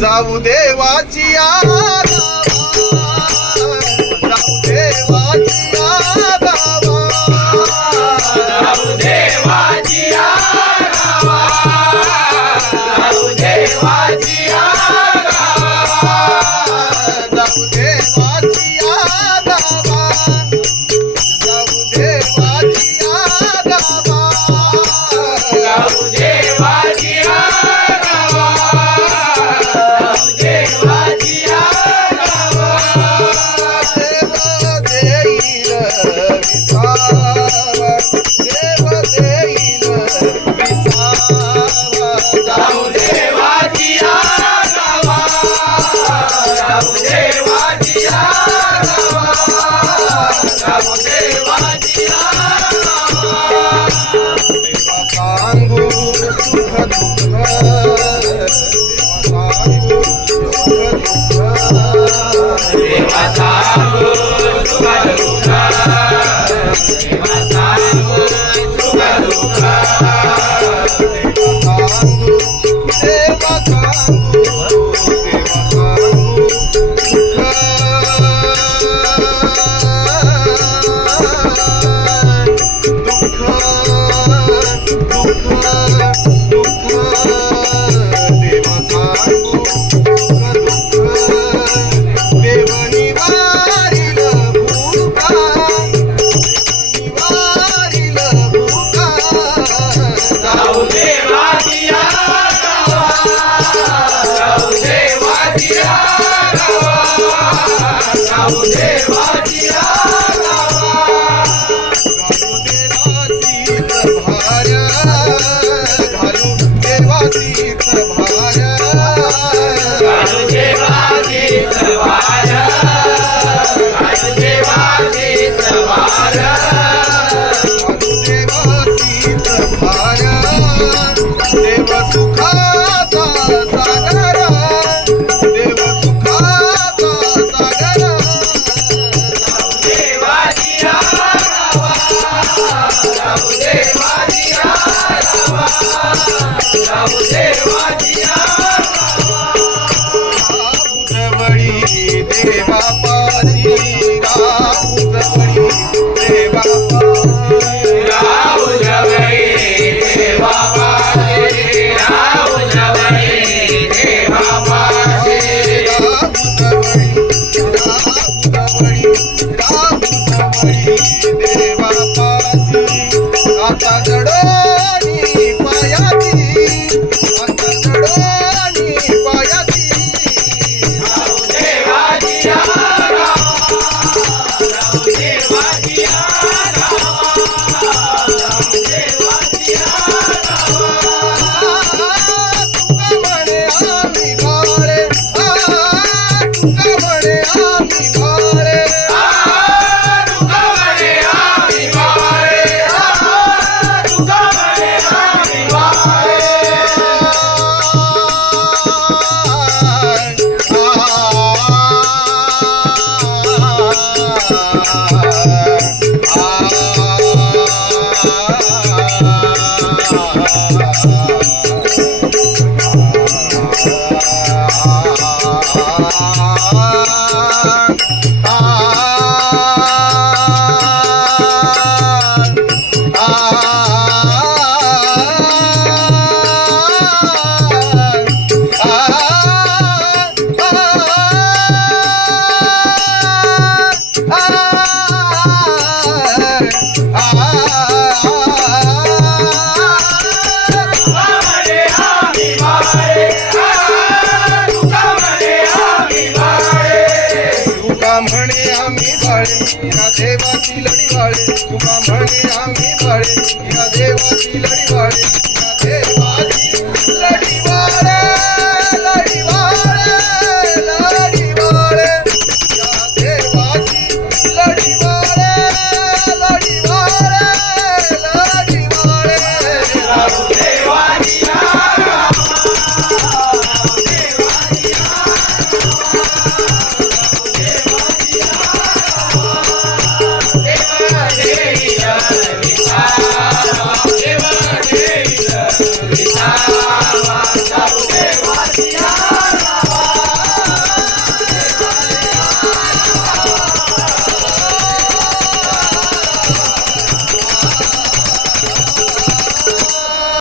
जाऊ देवाची आ Paulo, Deus. তোমারে আমি ভাই पाळे या देवाची लढी वाळे. तू ब्राह्मणी आम्ही पाळे या देवाची लढी वाळे. या देवाची लढी